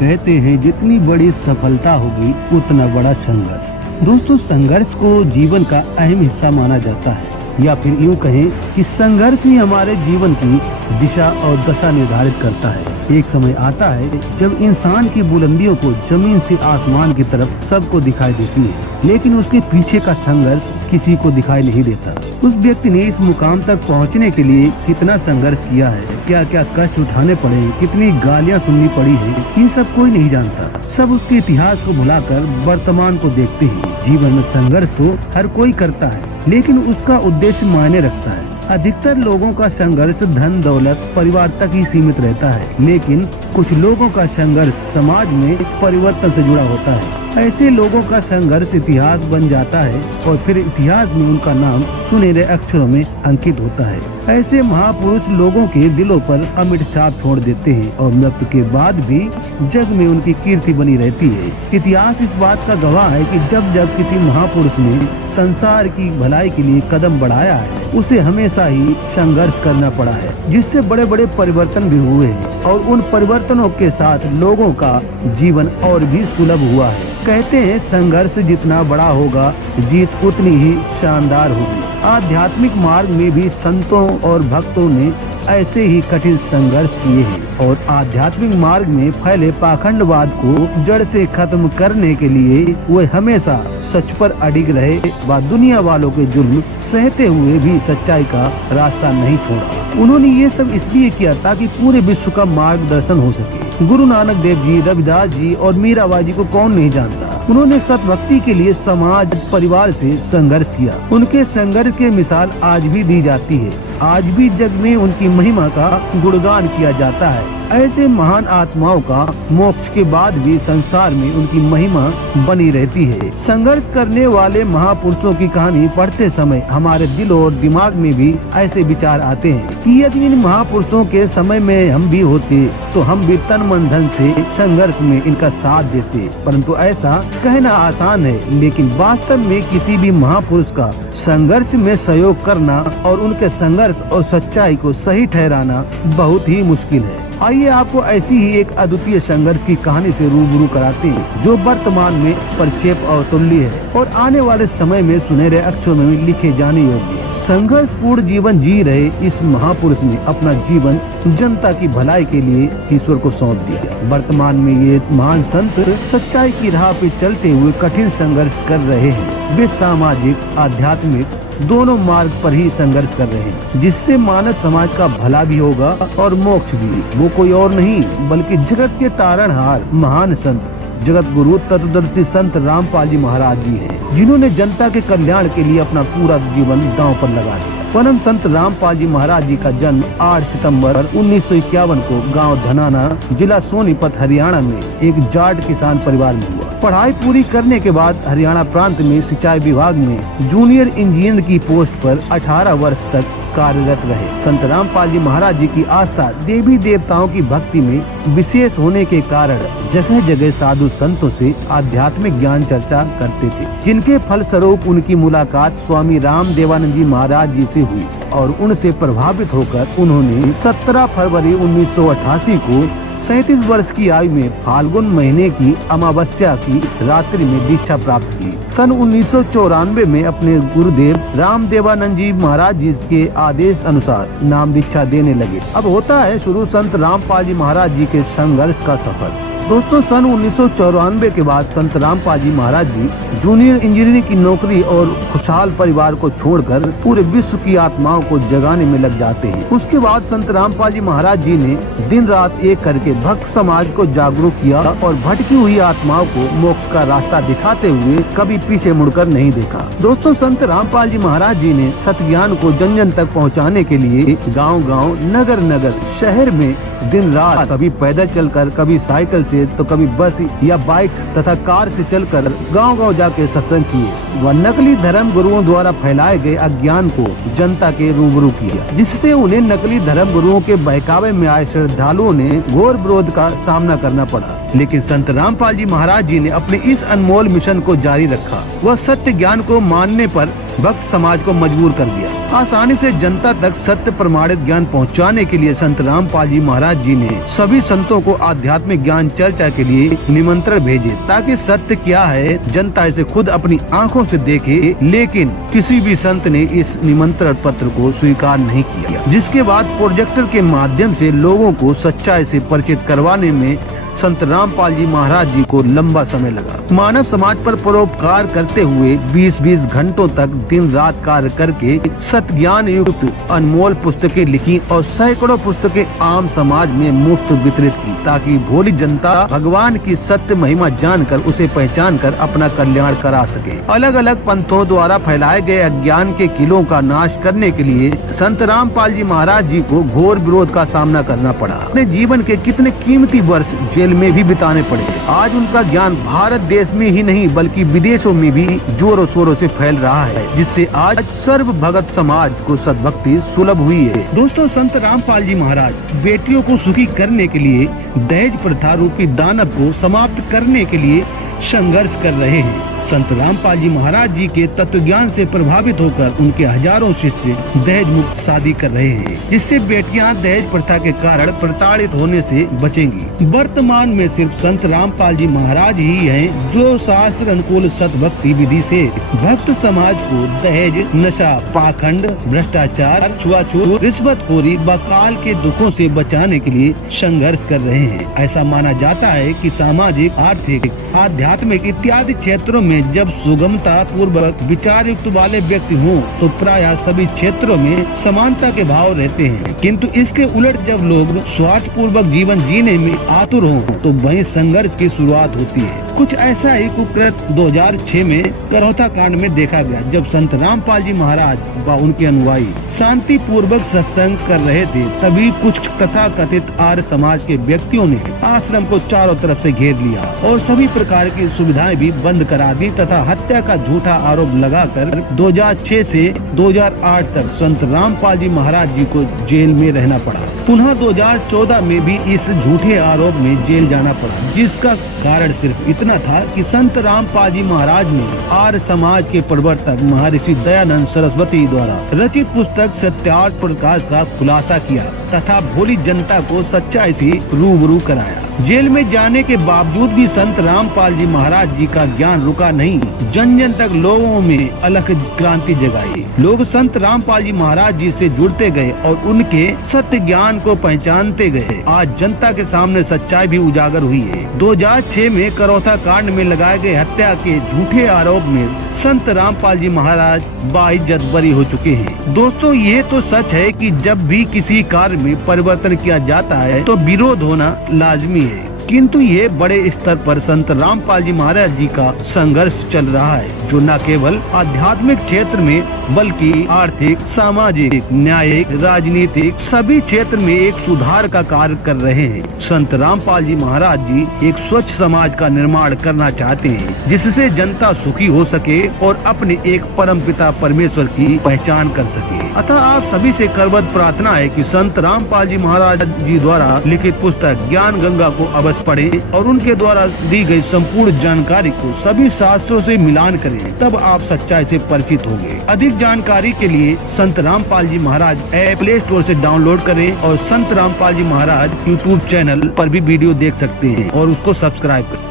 कहते हैं जितनी बड़ी सफलता होगी उतना बड़ा संघर्ष। दोस्तों, संघर्ष को जीवन का अहम हिस्सा माना जाता है, या फिर यूँ कहें कि संघर्ष ही हमारे जीवन की दिशा और दशा निर्धारित करता है। एक समय आता है जब इंसान की बुलंदियों को जमीन से आसमान की तरफ सबको दिखाई देती है, लेकिन उसके पीछे का संघर्ष किसी को दिखाई नहीं देता। उस व्यक्ति ने इस मुकाम तक पहुंचने के लिए कितना संघर्ष किया है, क्या क्या कष्ट उठाने पड़े, कितनी गालियां सुननी पड़ी है, ये सब कोई नहीं जानता। सब उसके इतिहास को भुलाकर वर्तमान को देखते हैं। जीवन में संघर्ष तो हर कोई करता है, लेकिन उसका उद्देश्य मायने रखता है। अधिकतर लोगों का संघर्ष धन दौलत परिवार तक ही सीमित रहता है, लेकिन कुछ लोगों का संघर्ष समाज में परिवर्तन से जुड़ा होता है। ऐसे लोगों का संघर्ष इतिहास बन जाता है और फिर इतिहास में उनका नाम सुनहरे अक्षरों में अंकित होता है। ऐसे महापुरुष लोगों के दिलों पर अमिट छाप छोड़ देते हैं और मृत्यु के बाद भी जग में उनकी कीर्ति बनी रहती है। इतिहास इस बात का गवाह है कि जब जब किसी महापुरुष ने संसार की भलाई के लिए कदम बढ़ाया है, उसे हमेशा ही संघर्ष करना पड़ा है, जिससे बड़े बड़े परिवर्तन भी हुए हैं और उन परिवर्तनों के साथ लोगों का जीवन और भी सुलभ हुआ है। कहते हैं संघर्ष जितना बड़ा होगा, जीत उतनी ही शानदार होगी। आध्यात्मिक मार्ग में भी संतों और भक्तों ने ऐसे ही कठिन संघर्ष किए हैं और आध्यात्मिक मार्ग में फैले पाखंडवाद को जड़ से खत्म करने के लिए वे हमेशा सच पर अडिग रहे व दुनिया वालों के जुल्म सहते हुए भी सच्चाई का रास्ता नहीं छोड़ा। उन्होंने ये सब इसलिए किया ताकि पूरे विश्व का मार्गदर्शन हो सके। गुरु नानक देव जी, रविदास जी और मीराबाई जी को कौन नहीं जानता। उन्होंने सतभक्ति के लिए समाज परिवार से संघर्ष किया। उनके संघर्ष की मिसाल आज भी दी जाती है। आज भी जग में उनकी महिमा का गुणगान किया जाता है। ऐसे महान आत्माओं का मोक्ष के बाद भी संसार में उनकी महिमा बनी रहती है। संघर्ष करने वाले महापुरुषों की कहानी पढ़ते समय हमारे दिल और दिमाग में भी ऐसे विचार आते हैं कि यदि इन महापुरुषों के समय में हम भी होते तो हम भी तन मन धन से संघर्ष में इनका साथ देते। परंतु ऐसा कहना आसान है, लेकिन वास्तव में किसी भी महापुरुष का संघर्ष में सहयोग करना और उनके संघर्ष और सच्चाई को सही ठहराना बहुत ही मुश्किल है। आइए आपको ऐसी ही एक अद्वितीय संघर्ष की कहानी से रूबरू कराते हैं, जो वर्तमान में परिक्षेप और तुल्य है और आने वाले समय में सुनहरे अक्षरों में लिखे जाने योग्य है। संघर्ष पूर्ण जीवन जी रहे इस महापुरुष ने अपना जीवन जनता की भलाई के लिए ईश्वर को सौंप दिया। वर्तमान में ये महान संत सच्चाई की राह पे चलते हुए कठिन संघर्ष कर रहे हैं। वे सामाजिक आध्यात्मिक दोनों मार्ग पर ही संघर्ष कर रहे हैं, जिससे मानव समाज का भला भी होगा और मोक्ष भी। वो कोई और नहीं बल्कि जगत के तारणहार महान संत जगत गुरु तत्वदर्शी संत रामपाल जी महाराज जी हैं, जिन्होंने जनता के कल्याण के लिए अपना पूरा जीवन दांव पर लगा दिया। परम संत रामपाल जी महाराज जी का जन्म 8 सितंबर 1951 को गांव धनाना, जिला सोनीपत, हरियाणा में एक जाट किसान परिवार में हुआ। पढ़ाई पूरी करने के बाद हरियाणा प्रांत में सिंचाई विभाग में जूनियर इंजीनियर की पोस्ट पर 18 वर्ष तक कार्यरत रहे। संत रामपाल जी महाराज जी की आस्था देवी देवताओं की भक्ति में विशेष होने के कारण जगह जगह साधु संतों से आध्यात्मिक ज्ञान चर्चा करते थे, जिनके फलस्वरूप उनकी मुलाकात स्वामी राम देवानंद जी महाराज जी से हुई और उनसे प्रभावित होकर उन्होंने 17 फरवरी 1988 को 37 वर्ष की आयु में फाल्गुन महीने की अमावस्या की रात्रि में दीक्षा प्राप्त की। सन 1994 में अपने गुरुदेव राम देवानंद जी महाराज जी के आदेश अनुसार नाम दीक्षा देने लगे। अब होता है शुरू संत रामपाल जी महाराज जी के संघर्ष का सफर। दोस्तों, सन 1994 के बाद संत रामपाल जी महाराज जी जूनियर इंजीनियरिंग की नौकरी और खुशहाल परिवार को छोड़कर पूरे विश्व की आत्माओं को जगाने में लग जाते हैं। उसके बाद संत रामपाल जी महाराज जी ने दिन रात एक करके भक्त समाज को जागरूक किया और भटकी हुई आत्माओं को मोक्ष का रास्ता दिखाते हुए कभी पीछे मुड़कर नहीं देखा। दोस्तों, संत रामपाल जी महाराज जी ने सत्य ज्ञान को जन जन तक पहुँचाने के लिए गाँव-गाँव, नगर-नगर, शहर में दिन रात कभी पैदल चलकर, कभी साइकिल से, तो कभी बस या बाइक तथा कार से चलकर गांव-गांव जाके सत्संग किए व नकली धर्म गुरुओं द्वारा फैलाए गए अज्ञान को जनता के रूबरू किया, जिससे उन्हें नकली धर्म गुरुओं के बहकावे में आए श्रद्धालुओं ने घोर विरोध का सामना करना पड़ा। लेकिन संत रामपाल जी महाराज जी ने अपने इस अनमोल मिशन को जारी रखा। वह सत्य ज्ञान को मानने पर भक्त समाज को मजबूर कर दिया। आसानी से जनता तक सत्य प्रमाणित ज्ञान पहुंचाने के लिए संत रामपाल जी महाराज जी ने सभी संतों को आध्यात्मिक ज्ञान चर्चा के लिए निमंत्रण भेजे, ताकि सत्य क्या है जनता इसे खुद अपनी आंखों से देखे। लेकिन किसी भी संत ने इस निमंत्रण पत्र को स्वीकार नहीं किया, जिसके बाद प्रोजेक्टर के माध्यम से लोगों को सच्चाई से परिचित करवाने में संत रामपाल जी महाराज जी को लंबा समय लगा। मानव समाज पर परोपकार करते हुए 20-20 घंटों तक दिन रात कार्य करके सत्य ज्ञान युक्त अनमोल पुस्तकें लिखी और सैकड़ों पुस्तकें आम समाज में मुफ्त वितरित की, ताकि भोली जनता भगवान की सत्य महिमा जानकर उसे पहचान कर अपना कल्याण करा सके। अलग अलग पंथों द्वारा फैलाए गए अज्ञान के किलों का नाश करने के लिए संत रामपाल जी महाराज जी को घोर विरोध का सामना करना पड़ा। अपने जीवन के कितने कीमती वर्ष जेल में भी बिताने पड़े। आज उनका ज्ञान भारत देश में ही नहीं बल्कि विदेशों में भी जोरों शोरों से फैल रहा है, जिससे आज सर्व भगत समाज को सद्भक्ति सुलभ हुई है। दोस्तों, संत रामपाल जी महाराज बेटियों को सुखी करने के लिए दहेज प्रथा रूपी दानव को समाप्त करने के लिए संघर्ष कर रहे हैं। संत रामपाल जी महाराज जी के तत्व ज्ञान से प्रभावित होकर उनके हजारों शिष्य दहेज मुक्त शादी कर रहे हैं, जिससे बेटियां दहेज प्रथा के कारण प्रताड़ित होने से बचेंगी। वर्तमान में सिर्फ संत रामपाल जी महाराज ही हैं जो शास्त्र अनुकूल सतभक्ति विधि से भक्त समाज को दहेज, नशा, पाखंड, भ्रष्टाचार, छुआछूत, रिश्वतखोरी व काल के दुखों से बचाने के लिए संघर्ष कर रहे हैं। ऐसा माना जाता है कि सामाजिक, आर्थिक, आध्यात्मिक इत्यादि क्षेत्रों में जब सुगमता पूर्वक विचार युक्त वाले व्यक्ति हों तो प्रायः सभी क्षेत्रों में समानता के भाव रहते हैं, किंतु इसके उलट जब लोग स्वार्थ पूर्वक जीवन जीने में आतुर हों तो वहीं संघर्ष की शुरुआत होती है। कुछ ऐसा ही कुकृत्य 2006 में करौथा कांड में देखा गया, जब संत रामपाल जी महाराज व उनके अनुयायी शांति पूर्वक सत्संग कर रहे थे। तभी कुछ तथाकथित आर्य समाज के व्यक्तियों ने आश्रम को चारों तरफ से घेर लिया और सभी प्रकार की सुविधाएं भी बंद करा दी तथा हत्या का झूठा आरोप लगाकर 2006 से 2008 तक संत रामपाल जी महाराज जी को जेल में रहना पड़ा। पुनः 2014 में भी इस झूठे आरोप में जेल जाना पड़ा, जिसका कारण सिर्फ इतना था कि संत रामपाल जी महाराज ने आर्य समाज के प्रवर्तक महर्षि दयानंद सरस्वती द्वारा रचित पुस्तक सत्यार्थ प्रकाश का खुलासा किया तथा भोली जनता को सच्चाई से रूबरू कराया। जेल में जाने के बावजूद भी संत रामपाल जी महाराज जी का ज्ञान रुका नहीं, जन जन तक लोगों में अलग क्रांति जगाई। लोग संत रामपाल जी महाराज जी से जुड़ते गए और उनके सत्य ज्ञान को पहचानते गए। आज जनता के सामने सच्चाई भी उजागर हुई है। 2006 में करौथा कांड में लगाए गए हत्या के झूठे आरोप में संत रामपाल जी महाराज बाइज्जत बरी हो चुके हैं। दोस्तों, ये तो सच है कि जब भी किसी कार्य में परिवर्तन किया जाता है तो विरोध होना लाजमी है, किंतु ये बड़े स्तर पर संत रामपाल जी महाराज जी का संघर्ष चल रहा है, जो न केवल आध्यात्मिक क्षेत्र में बल्कि आर्थिक, सामाजिक, न्यायिक, राजनीतिक सभी क्षेत्र में एक सुधार का कार्य कर रहे हैं। संत रामपाल जी महाराज जी एक स्वच्छ समाज का निर्माण करना चाहते हैं, जिससे जनता सुखी हो सके और अपने एक परम पिता परमेश्वर की पहचान कर सके। अतः आप सभी से करबद्ध प्रार्थना है कि संत रामपाल जी महाराज जी द्वारा लिखित पुस्तक ज्ञान गंगा को अवश्य पढ़ें और उनके द्वारा दी गई संपूर्ण जानकारी को सभी शास्त्रों से मिलान करें, तब आप सच्चाई से परिचित होंगे। अधिक जानकारी के लिए संत रामपाल जी महाराज ऐप प्ले स्टोर से डाउनलोड करें और संत रामपाल जी महाराज यूट्यूब चैनल पर भी वीडियो देख सकते हैं और उसको सब्सक्राइब करें।